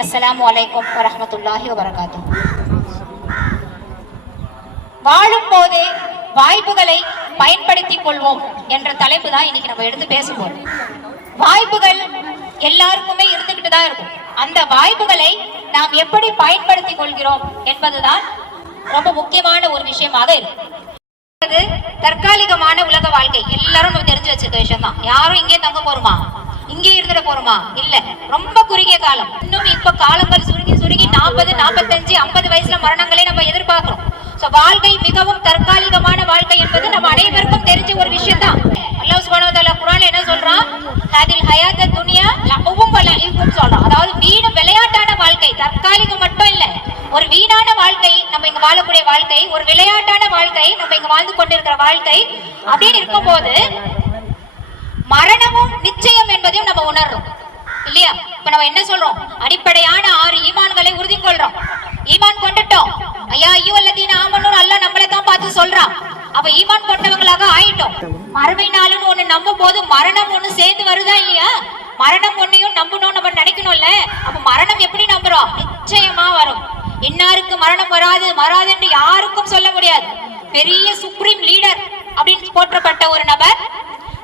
அஸ்ஸலாமு அலைக்கும் வரஹ்மத்துல்லாஹி வபரகாத்துஹு. வாழும் போதே வாய்ப்புகளை பயன்படுத்திக் கொள்வோம் என்ற தலைப்பு தான் இன்னைக்கு நம்ம எடுத்து பேச போறோம். வாய்ப்புகள் எல்லாருக்குமே இருந்துகிட்டு தான் இருக்கும். அந்த வாய்ப்புகளை நாம் எப்படி பயன்படுத்திக் கொள்கிறோம் என்பதுதான் ரொம்ப முக்கியமான ஒரு விஷயமாக இருக்கும். தற்காலிகமான உலக வாழ்க்கை எல்லாரும் நம்ம தெரிஞ்சு வச்சிருக்க விஷயம் தான். யாரும் இங்கே தங்க போறோமா, இங்கே இருந்துட போறோமா? இல்ல, ரொம்ப குறுகிய காலம். இன்னும் இப்ப காலங்கள் சுருங்கி சுருங்கி 40, 45, 50 வயசுல மரணங்களை நம்ம எதிர்பார்க்கிறோம். வாழ்க்கை மிகவும் தற்காலிகமான வாழ்க்கை என்பது நம்ம அனைவருக்கும் தெரிஞ்ச ஒரு விஷயம் தான். அல்லாஹ் சுப்ஹானஹு வ தஆலா குர்ஆன்ல என்ன சொல்றான்? ஹாதில் ஹயாத்த துன்யா லஹுவும் வ லஹிவும் சொல்றான். அதாவது வீண் விளையாட்டான வாழ்க்கை, தற்காலிகம் மட்டும் இல்ல, ஒரு வீணான வாழ்க்கை நம்ம இங்க வாழக்கூடிய வாழ்க்கை, ஒரு விளையாட்டான வாழ்க்கை நம்ம இங்க வாழ்ந்து கொண்டிருக்கிற வாழ்க்கை அப்படின்னு இருக்கும்போது மரணமும் நிச்சயம் என்பதையும் நம்ம உணர்றோம் இல்லையா? இப்ப நம்ம என்ன சொல்றோம்? அடிப்படையான 6 ஈமான்களை உறுதி கொள்றோம். ஈமான் கொண்டுட்டோம். ஐயா அய்யுஹல்லதீன ஆமனூ அல்லாஹ் நம்மளை தான் பார்த்து சொல்றான். அப்ப ஈமான் கொண்டவங்களாக ஆயிட்டோம். மறுமை நாளுன்னு ஒண்ணு நம்பும் போது மரணம் ஒண்ணு சேர்ந்து வருதா இல்லையா? மரணம் ஒன்னையும் நம்பணும் நம்ம நினைக்கணும்ல. அப்ப மரணம் எப்படி நம்புறோம்? நிச்சயமா வரும். இன்னாருக்கு மரணம் வராது என்று யாருக்கும் சொல்ல முடியாது. பெரிய சுப்ரீம் லீடர் அப்படின்னு போற்றப்பட்ட ஒரு நபர்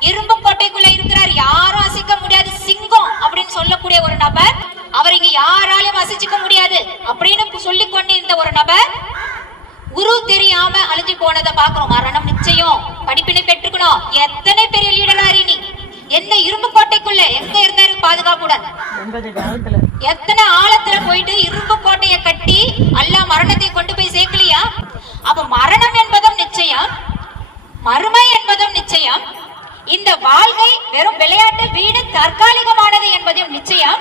இரும்பு கோட்டைக்குள்ள இருக்கிறார், யாரும் அசைக்க முடியாது, சிங்கம் அப்படின்னு சொல்லக்கூடிய ஒரு நபர், அவர் இங்க யாராலையும் அசைச்சிக்க முடியாது அப்படின்னு சொல்லிக் கொண்டிருந்த ஒரு நபர் குரு தெரியாம அழிஞ்சு போனதை பாக்குறோம். மரணம் நிச்சயம், படிப்பினை பெற்றுக்கணும். எத்தனை பெரிய லீடரா நீ, எந்த இரும்பு கோட்டைக்குள்ள எங்க இருந்தாரு பாதுகாப்புடன், எத்தனை ஆழத்துல போயிட்டு இரும்பு கோட்டையை கட்டி அல்லாஹ் மரணத்தை கொண்டு போய் சேர்க்கலையா? அப்ப மரணம் என்பதும் நிச்சயம், மறுமை என்பதும் நிச்சயம். இந்த வாழ்க்கை வெறும் விளையாட்டு, வீடு, தற்காலிகமானது என்பதும் நிச்சயம்.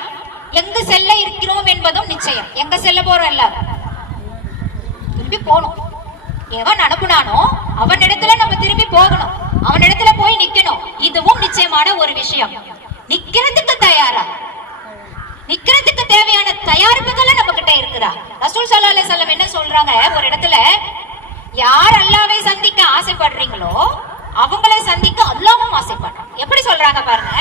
எங்கு செல்ல இருக்கிறோம் என்பதும் நிச்சயம். எங்க செல்ல போறோம்? எல்லாரும் திரும்பி போகணும். எவன் அனுப்புனானோ அவனிடத்துல நம்ம திரும்பி போகணும், அவனிடத்துல போய் நிக்கணும். இதுவும் நிச்சயமான ஒரு விஷயம். நிக்கிறதுக்கு தயாரா, நிக்கிறதுக்கு தேவையான தயாரிப்புகள் நம்ம கிட்ட இருக்குதா? ரசூல் ஸல்லல்லாஹு அலைஹி வஸல்லம் என்ன சொல்றாங்க? ஒரு இடத்துல யார் அல்லாஹ்வை சந்திக்க ஆசைப்படுறீங்களோ அவங்களை சந்திக்க அல்லாஹ்வும் ஆசைப்படுறான். எப்படி சொல்றாங்க பாருங்க.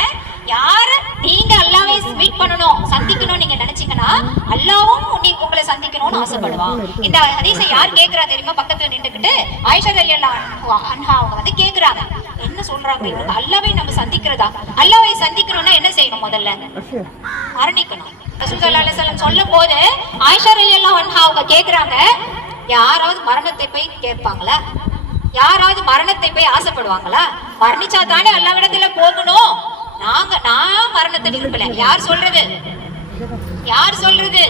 யார நீங்க அல்லாஹ்வை மீட் பண்ணணும், சந்திக்கணும் நீங்க நினைச்சீங்கன்னா அல்லாஹ்வும் உங்களை சந்திக்கணும்னு ஆசைப்படுவான். இந்த ஹதீஸை யார் கேக்குறா தெரியுமா? பக்கத்துல நின்றுக்கிட்டு ஆயிஷா ரலியல்லாஹு அன்ஹா அவங்க வந்து கேக்குறாங்க. என்ன சொல்றாங்க இவங்க? அல்லாஹ்வை நம்ம சந்திக்கிறதா? அல்லாஹ்வை சந்திக்கணும்னா என்ன செய்யணும்? முதல்ல மரணிக்கணும். ரசூல் ஸல்லல்லாஹு அலைஹி வஸல்லம் சொல்லும்போது ஆயிஷா ரலியல்லாஹு அன்ஹா அவங்க கேக்குறாங்க, யாராவது மரணத்தை போய் கேட்பாங்களா? யாராவது மரணத்தை போய் ஆசைப்படுவாங்களா? மரணிச்சா தானே அல்லாஹ்விடத்துல போகணும். நான் மரணத்தை விரும்பல. யார் சொல்றது? யார் சொல்றது?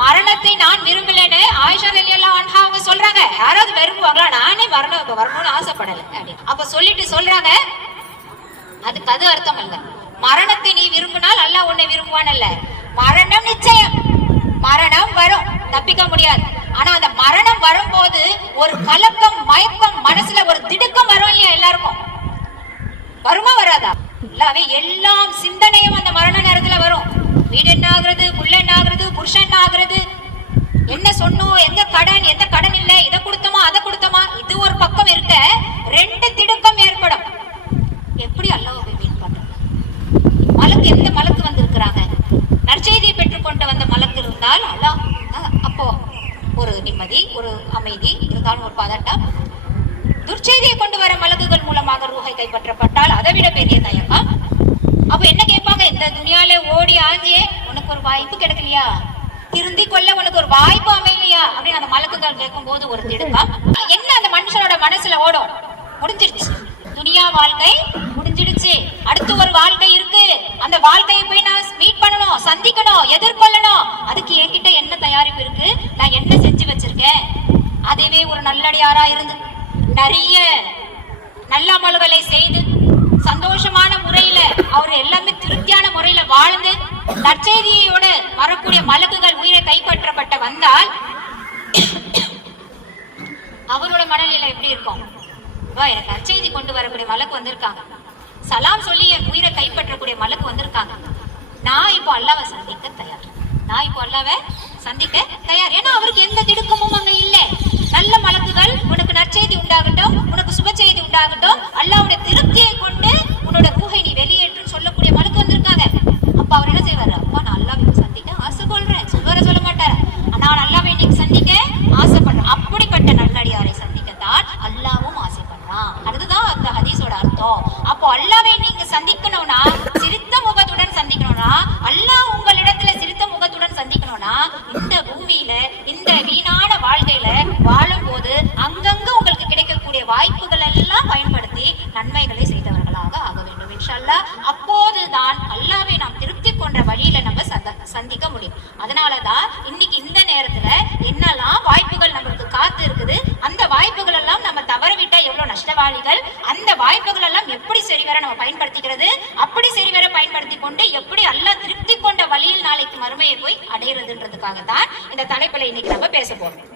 மரணத்தை நான் விரும்பலன்னு ஆயிஷா ரலியல்லாஹு அன்ஹா அவங்க சொல்றாங்க. யாராவது விரும்புவாங்களா? நானே மரணம் வரணும்னு ஆசைப்படல அப்படின்னு. அப்ப சொல்லிட்டு சொல்றாங்க, அதுக்கு அது அர்த்தம் இல்ல. மரணத்தை நீ விரும்பினால் அல்லாஹ் உன்னை விரும்புவான் அல்ல. மரணம் நிச்சயம், மரணம் வரும், தப்பிக்க முடியாது. ஆனா அந்த மரணம் வரும்போது ஒரு கலக்கம், மயக்கம், மனசுல ஒரு திடுக்கம் வரும் இல்லையா? எல்லாருக்கும் வருமா வராதா? இல்லாவே எல்லாம் சிந்தனையும் அந்த மரண நேரத்துல வரும். வீடு என்ன ஆகுறது, புள்ள என்ன ஆகுறது, புருஷன் என்ன ஆகுறது, என்ன சொன்னோம், எந்த கடன், எந்த கடன் இல்லை, இதை கொடுத்தோமா அதை கொடுத்தோமா, இது ஒரு பக்கம் இருக்க 2 திடுக்கம் ஏற்படும். எப்படி அல்லாஹ்வை மீட் பண்றது? மலக்கு, எந்த மலக்கு வந்திருக்கிறாங்க? நற்செய்தியை பெற்றுக்கொண்டு வந்த மலக்கு இருந்தால் அல்லாஹ் அப்போ ஒரு நிம்மதி, ஒரு அமைதி இருந்தாலும் ஒரு பதட்டம். துர்ச்செய்தியை கொண்டு வர மலக்குகள் மூலமாக ரூஹை கைப்பற்றப்பட்டால் அதை விட பெரிய தயக்கம். அப்ப என்ன கேட்பாங்க? இந்த துனியால ஓடி ஆஞ்சியே உனக்கு ஒரு வாய்ப்பு கிடைக்கலையா, திருந்தி கொள்ள உனக்கு ஒரு வாய்ப்பு அமையலையா அப்படின்னு அந்த மலக்குகள் கேட்கும் போது ஒரு திடுக்கம். என்ன அந்த மனுஷனோட மனசுல ஓடும்? முடிஞ்சிருச்சு, துனியா வாழ்க்கை முடிஞ்சிடுச்சு, அடுத்து ஒரு வாழ்க்கை இருக்கு, அந்த வாழ்க்கையை போய் நான் மீட் பண்ணணும், சந்திக்கணும், எதிர்கொள்ளணும். அதுக்கு என்கிட்ட என்ன தயாரிப்பு இருக்கு, நான் என்ன செஞ்சு வச்சிருக்கேன்? அதுவே ஒரு நல்லடியாரா இருந்து நிறைய நல்ல அமல்களை செய்து சந்தோஷமான முறையில அவர் எல்லாமே திருப்தியான முறையில வாழ்ந்து நற்செய்தியோட வரக்கூடிய மலக்குகள் உயிரை கைப்பற்றப்பட்ட வந்தால் அவரோட மனநிலை எப்படி இருக்கும்? எனக்கு நற்செய்தி கொண்டு வரக்கூடிய மலக்கு வந்திருக்காங்க, சலாம் சொல்லி என் உயிரை கைப்பற்றக்கூடிய மலக்கு வந்திருக்காங்க, நான் இப்போ அல்லாஹ்வை சந்திக்க தயார், நான் இப்போ அல்லாஹ்வை சந்திக்க தயார். ஏன்னா அவருக்கு எந்த திடுக்கமும் அங்க இல்லை. நல்ல மலக்குகள் உனக்கு நற்செய்தி உண்டாகட்டும், உனக்கு சுப செய்தி உண்டாகட்டும், அல்லாஹ்வுடைய திருப்தியை கொண்டு உன்னோட ரூஹை நீ வெளியேற்று சொல்லக்கூடிய மலக்கு வந்திருக்காங்க. அப்ப அவர் என்ன செய்வாரு? அப்பா நான் அல்லாஹ்வை சந்திக்க ஆசை கொள்றேன். இன்ஷா அல்லாஹ். அப்போதுதான் அல்லாஹ்வை நாம் திருப்தி கொண்ட வழியில நம்ம சந்திக்க முடியும். அதனாலதான் இன்னைக்கு இந்த நேரத்துல என்னெல்லாம் வாய்ப்புகள் நமக்கு காத்து இருக்குது, அந்த வாய்ப்புகள் எல்லாம் நம்ம தவறவிட்டா எவ்வளவு நஷ்டவாளிகள். அந்த வாய்ப்புகள் எல்லாம் எப்படி சரிவர நம்ம பயன்படுத்திக்கிறது, அப்படி சரிவர பயன்படுத்தி கொண்டு எப்படி அல்லாஹ் திருப்தி கொண்ட வழியில் நாளைக்கு மறுமையை போய் அடையிறதுன்றதுக்காக தான் இந்த தலைப்புல இன்னைக்கு நம்ம பேச போறோம்.